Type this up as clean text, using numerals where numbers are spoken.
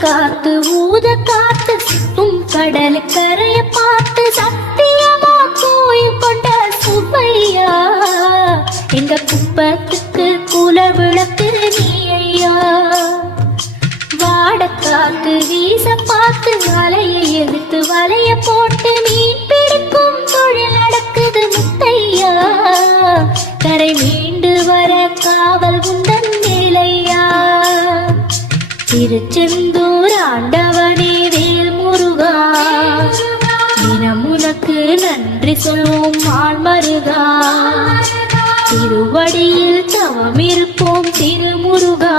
காத்து ஊத காத்து சுத்தும் கடல் கரைய பார்த்து சத்தியமா கோயில் கொண்ட சுப்பையா எங்க குப்பத்துக்கு குல விளக்கு நீ ஐயா. வாட காத்து வீச பார்த்து வலையை எடுத்து வலைய போட்டு மீன் பிடிக்கும் தொழில் நடக்குது முத்தையா. கரை மீண்டு வர காவல் உந்தன் வேலையா. திருச்செந்தூர் ஆண்டவனே வேல் முருகா தினம் உனக்கு நன்றி சொல்வோம் ஆழ்மருகா. திருவடியில் தவம் இருப்போம் திருமுருகா.